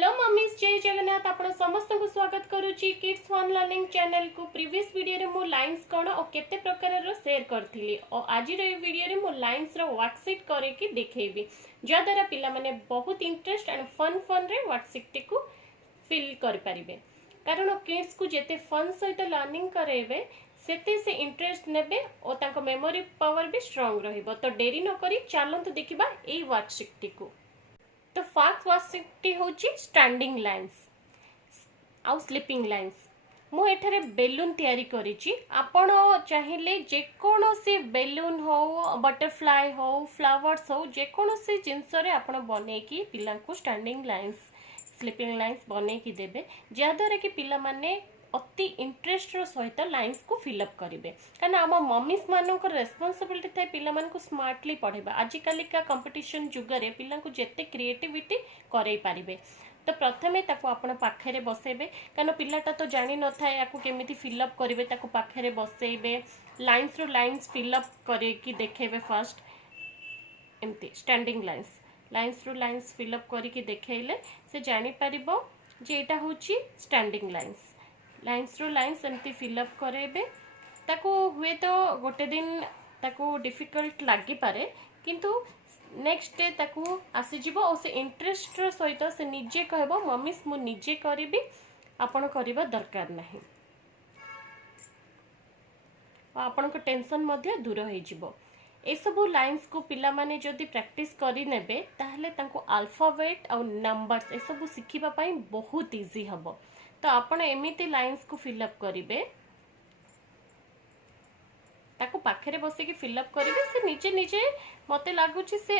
Hello mummies जय जगन्नाथ आपण समस्त को स्वागत करुच्ची किड्स फन लर्निंग चैनल को। प्रीवियस वीडियो रे मु लाइंस कोन और केते प्रकार रो शेयर करथिली और आज रे वीडियो रे मु लाइंस रो वर्कशीट करे की दिखेबी जा द्वारा पिला माने बहुत इंटरेस्ट एंड फन रे वर्कशीट को फिल कर परिबे। कारण किड्स को जेते फन सहित लर्निंग करेबे सेते से इंटरेस्ट नेबे और तांको मेमोरी पावर भी स्ट्रांग रहिबो। तो देरी न करी चलंतु देखिबा एई वर्कशीट को। तो फर्स्ट वर्कशीट होची स्टैंडिंग लाइंस आउ स्लीपिंग लाइंस। मु एठारे बेलून तैयारी करिची। आपण चाहिले जे कोनोसी बेलून हो बटरफ्लाई हो फ्लावर्स हो जे कोनोसी जिंस रे आपण बने की पिला को स्टैंडिंग लाइंस स्लीपिंग लाइंस बने की देबे जा द्वारा कि पिला माने अति इंटरेस्ट सहित लाइन्स को फिलअप करेंगे। कारण आम मम्मीज मान रेस्पॉन्सिबिलिटी थाए पिला मानक स्मार्टली पढ़ेबा। आजिकल का कंपटीशन जुगरे पिला को जेते क्रिएटिविटी करे पारिबे। तो प्रथमे ताको आपण पाखरे बसेबे कारण पिलाटा तो जानि न थाए याको केमिति फिलअप करेंगे। ताको पाखरे बसेबे लाइन्स रो लाइन्स फिलअप करे कि देखेबे। फर्स्ट एमती स्टैंडिंग लाइन्स रो लाइन्स फिलअप करिकि देखेले से जानि परिबो जे एटा होची स्टैंडिंग लाइन्स रो लाइन्स एमती फिलअप करेबे। ताको हुए तो गोटे दिन ताको डिफिकल्ट लगी पारे किंतु नेक्स्ट डे ताको आसी जीवो और से इंटरेस्ट सहित से निजे कहबो मम्मीस मु निजे करिबी आपण करिबा दरकार नाही। आपण को टेंशन मध्य दूर हो जीवो। ए सबु लाइन्स को पिला माने जदी प्रैक्टिस करि नेबे ताहले तांको अल्फाबेट और नंबर्स ए सबु सिखिबा पई बहुत इजी हबो। तो आपण एमिति लाइन्स को फिलअप करिवे ताको पाखरे बसे की फिलअप करिवे से निजे निजे मते लागुची से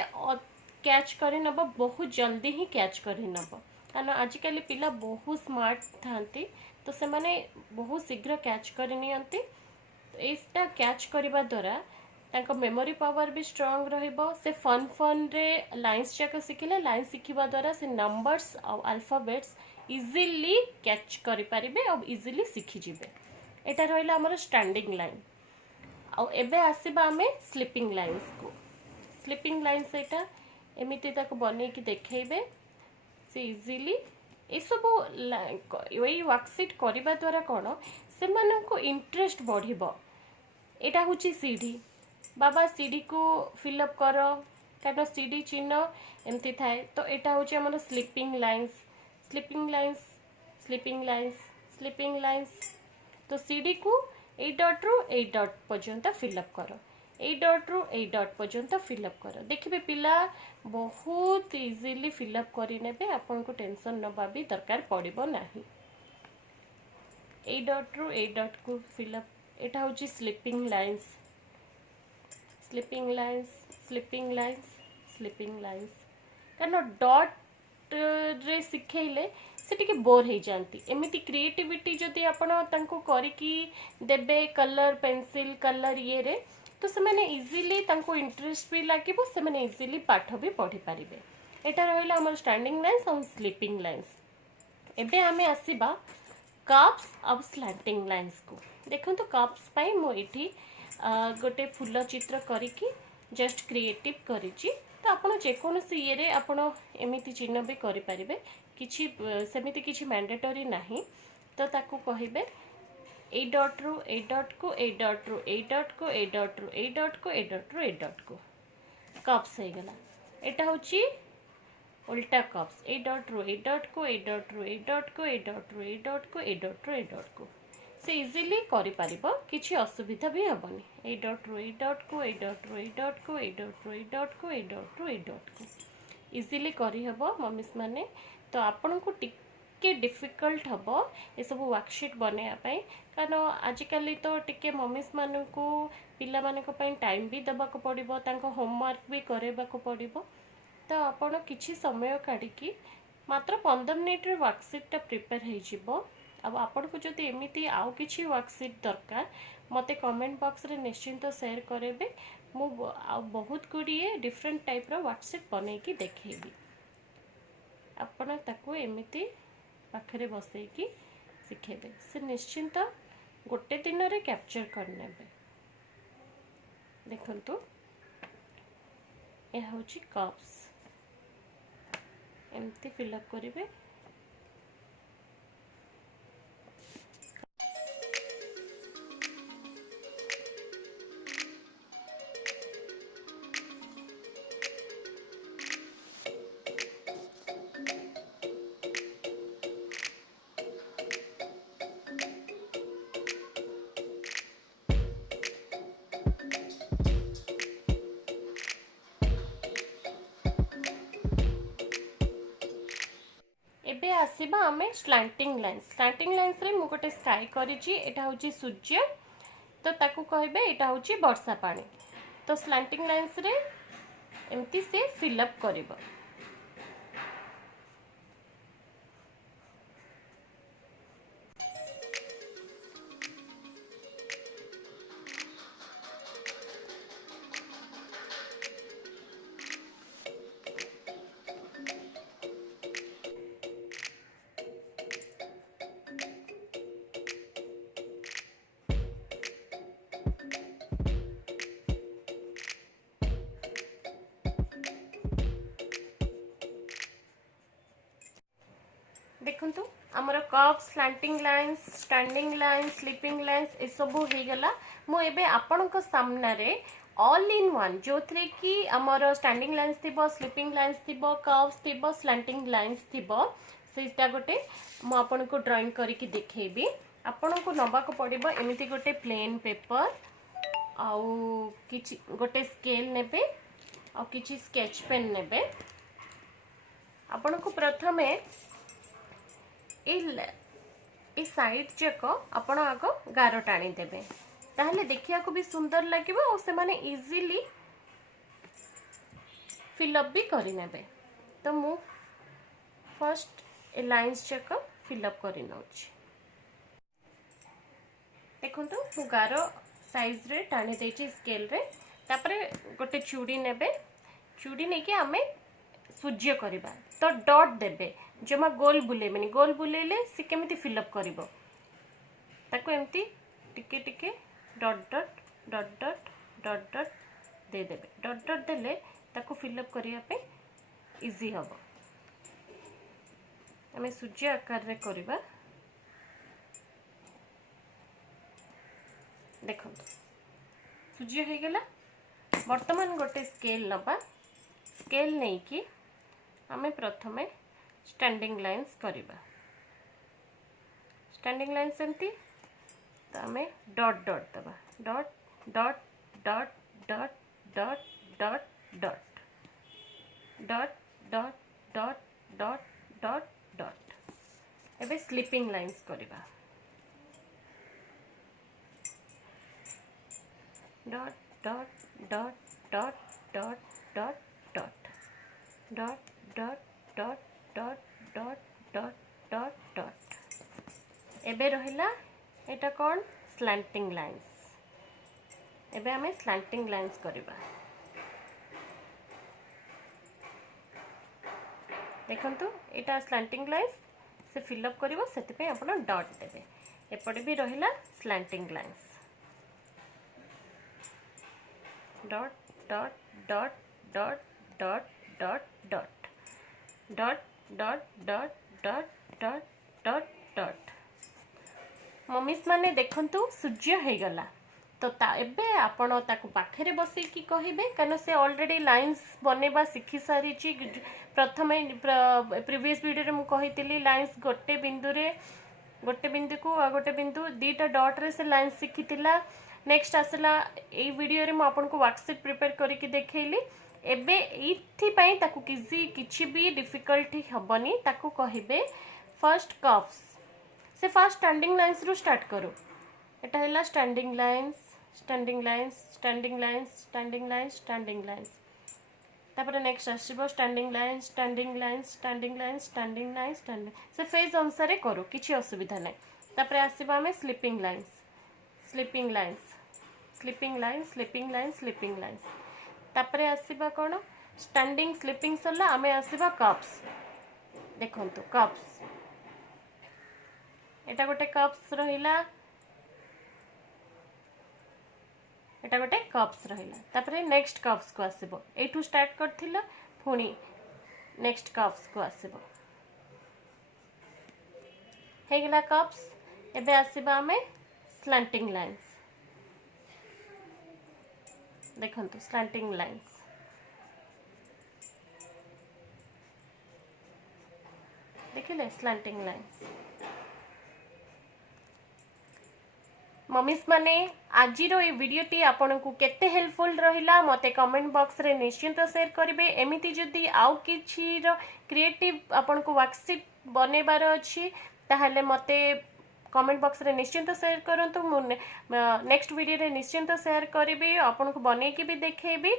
कैच करि नबो बहुत जल्दी ही कैच करि नबो। कारण आजिकल पिला बहुत स्मार्ट थांती तो से माने बहुत शीघ्र कैच करि नियंती। तो एटा कैच करिबा द्वारा तांको मेमोरी पावर भी स्ट्रांग रहिबो। से फन रे लाइन्स जाक सिखिले लाइन सिखिबा द्वारा से नंबर्स और अल्फाबेट्स इजिली कैच करि परिबे और इजिली सिखि जिबे। एटा रहिला हमर स्टैंडिंग लाइन। और एबे आसीबा हमें स्लीपिंग लाइन्स को। स्लीपिंग लाइन्स एटा एमिति ताको बने कि देखेबे से इजिली ए सब एई वर्कशीट करिबा द्वारा कोन से मानको इंटरेस्ट बढ़िबो। एटा होची सीढ़ी बाबा सीढ़ी को फिलअप कर कारण सीढ़ी चिन्ह एमती थाए। तो एटा होची हमर स्लीपिंग लाइन्स स्लीपिंग लाइन्स। तो सीढ़ी को ए डॉट रु ए डॉट पर्यंत फिलअप कर ए डॉट रु ए डॉट पर्यंत फिलअप कर देखिए पिला बहुत इजीली फिलअप करें। आपन को टेंशन नबा भी दरकार पड़ो ना। ए डॉट रु ए डॉट को फिलअप एटा होची स्लीपिंग लाइन्स कारण डॉट रे सिखेले से टिके बोर हो जाती। एमिति क्रिएटिविटी जदि आपण तांको करिकी देबे कलर पेंसिल कलर ये रे तो से माने इजीली तांको इंटरेस्ट भी लागिबो से माने इजीली पाठ भी पढ़ी पारिबे। एटा रहिला हमर स्टैंडिंग लाइन्स और स्लीपिंग लाइन्स। एबे हमें आसीबा कर्व्स और स्लैंटिंग लाइन्स को। देखंतु कर्व्स पई मो एठी गोटे फूल चित्र करिकी जस्ट क्रिएटिव करिची। तो आपण जेकोनसी ये रे आपण एमिति चिन्ह भी करि परिबे किछि सेमिति किछि मैंडेटरी नाही। तो ताकू कहिबे ए डॉट रु ए डॉट को ए डॉट रु ए डॉट को ए डॉट रु ए डॉट को ए डॉट रु ए डॉट को कप्स हो गला। एटा होची उल्टा कप्स ए डॉट रु ए डॉट को ए डॉट रु ए डॉट को ए डॉट रु ए डॉट को ए डॉट रु ए डॉट को से इजीली करि परिबो किछि असुविधा भी हबनी। ए डॉट रु ए डॉट को ए डॉट रु ए डॉट को ए डॉट रु ए डॉट को ए डॉट रु ए डॉट को इजीली करि हबो मम्मीस माने। तो आपण को टिके डिफिकल्ट हबो ए सब वर्कशीट बनेया पई कारण आजिकल तो टिके मम्मीस मान को पिला मान को पई टाइम भी दबा को पड़िबो तांको होमवर्क भी करेबा को पड़िबो। तो आपण किछि समय काढिकी मात्र 15 मिनिट रे वर्कशीट टा प्रिपेयर हे जिवो। अब आपण को जदि एमिति आउ किछि वर्कशीट दरकार मते कमेंट बॉक्स रे निश्चिंत शेयर करेबे। मु बहुत गुड़िए डिफरेंट टाइप रो वर्कशीट बनै की देखेबी। आपण ताको एमिति पाखरे बसै की सिखेबे से निश्चिंत गोटे दिन रे कैप्चर करनेबे। देखंतु ए होची कर्व्स एमती फिलअप करेंगे आसीबा आमे स्लैंटिंग लाइन्स रे मु गोटे स्काई करिछि एटा होची सूर्य तो ताकू कहबे एटा होची वर्षा पानी तो स्लैंटिंग लाइन्स रे एमती से फिल अप करिबो। देखंतु हमर कप slanting lines standing lines sleeping lines ए सब हो गला मु एबे आपनक सामना रे ऑल इन वन जो थ्रे कि हमर स्टैंडिंग लाइन्स थिबो स्लीपिंग लाइन्स थिबो कर्व्स थिबो स्लैंटिंग लाइन्स थिबो सेटा गोटे मु आपनको ड्राइंग करिकि देखैबी। आपनको नबा को पड़िबो एमिति गोटे प्लेन पेपर आउ किछि गोटे स्केल नेबे आ किछि स्केच पेन नेबे। आपनको प्रथमे ए साइड जाक आपण आग गार टाणी देबे ताहले देखिया को भी सुंदर लागिबो और से माने इजीली फिल अप भी करि नेबे। तो मु फर्स्ट ए लाइंस जाक फिल अप करि नउछि। देखंतु मु गार साइज रे टाणी देछि स्केल रे तापरे गोटे चूड़ी नेबे चूड़ी नै कि हमें सूर्य करिबा तो डॉट देबे जमा गोल बुलेबेनी गोल बुलेले से केमिति फिल अप करिवो ताको एमती टिके टिके dot dot dot dot dot dot दे देबे डॉट डॉट देले ताको फिल अप करिया पे इजी हबो। हमें सूर्य आकार रे करिबा देखो सूर्य हो गला। वर्तमान गोटे स्केल नबा स्केल नहीं कि हमें प्रथमे स्टैंडिंग लाइन्स करिबा स्टैंडिंग लाइन्स एमती तो हमें डॉट डॉट दबा dot dot dot dot dot dot dot dot dot dot dot dot dot एबे स्लीपिंग लाइन्स करिबा dot dot dot dot dot dot dot dot dot dot dot dot dot dot dot एबे रहिला एटा कोन slanting lines. एबे हमें slanting lines करिबा देखंतु एटा slanting lines से फिल अप करिवो सेति पे आपण डॉट देबे एपटे भी रहिला slanting lines dot dot dot dot dot dot dot dot dot dot dot dot dot dot मम्मीस माने देखंतु सूर्य हो गला तो एबे आपण ताकू पाखरे बसे की कहिबे कारण से ऑलरेडी लाइन्स बनेबा सिखि सारी छि। प्रथमे प्रीवियस वीडियो रे मु कहितली लाइन्स गोटे बिंदु को आ गोटे बिंदु दीटा डॉट रे से लाइन्स सिखितिला। नेक्स्ट आसला ए वीडियो रे मु आपन को वर्कशीट प्रिपेयर करिकि देखैली एबे इथि पई ताकू किछि भी डिफिकल्टी हबनी ताकू कहिबे फर्स्ट कर्व्स से फर्स्ट स्टैंडिंग लाइन्स रु स्टार्ट करू एटा हैला standing lines standing lines standing lines standing lines standing lines तापर नेक्स्ट आसीबो standing lines standing lines standing lines standing lines standing से फेज अनुसार करू किछि असुविधा नै। तापर आसीबो हमें sleeping lines sleeping lines sleeping lines sleeping lines sleeping lines तापर आसीबा कोन स्टैंडिंग स्लीपिंग सरला हमें आसीबा कप्स देखंतु कप्स एटा गोटे कप्स रहिला एटा गोटे कप्स रहिला तापर नेक्स्ट कप्स को आसीबो एठू स्टार्ट करथिला पुणी नेक्स्ट कप्स को आसीबो हे गेला कप्स एबे आसीबा हमें स्लैंटिंग लाइन्स देखंतु स्लैंटिंग लाइन्स देखिले स्लैंटिंग लाइन्स मम्मीस माने आजिरो ए वीडियोटी आपनकु केते हेल्पफुल रहिला मते कमेंट बॉक्स रे निश्चिंत शेयर करिवे। एमिति जदी आउ किछि रो क्रिएटिव आपनकु वर्कशीट बनैबार अच्छी ताहले मते कमेंट बॉक्स रे निश्चिंत शेयर करंतु मु नेक्स्ट वीडियो रे निश्चिंत शेयर करिबी आपन को बनै की भी देखैबी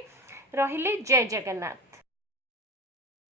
रहिली जय जगन्नाथ।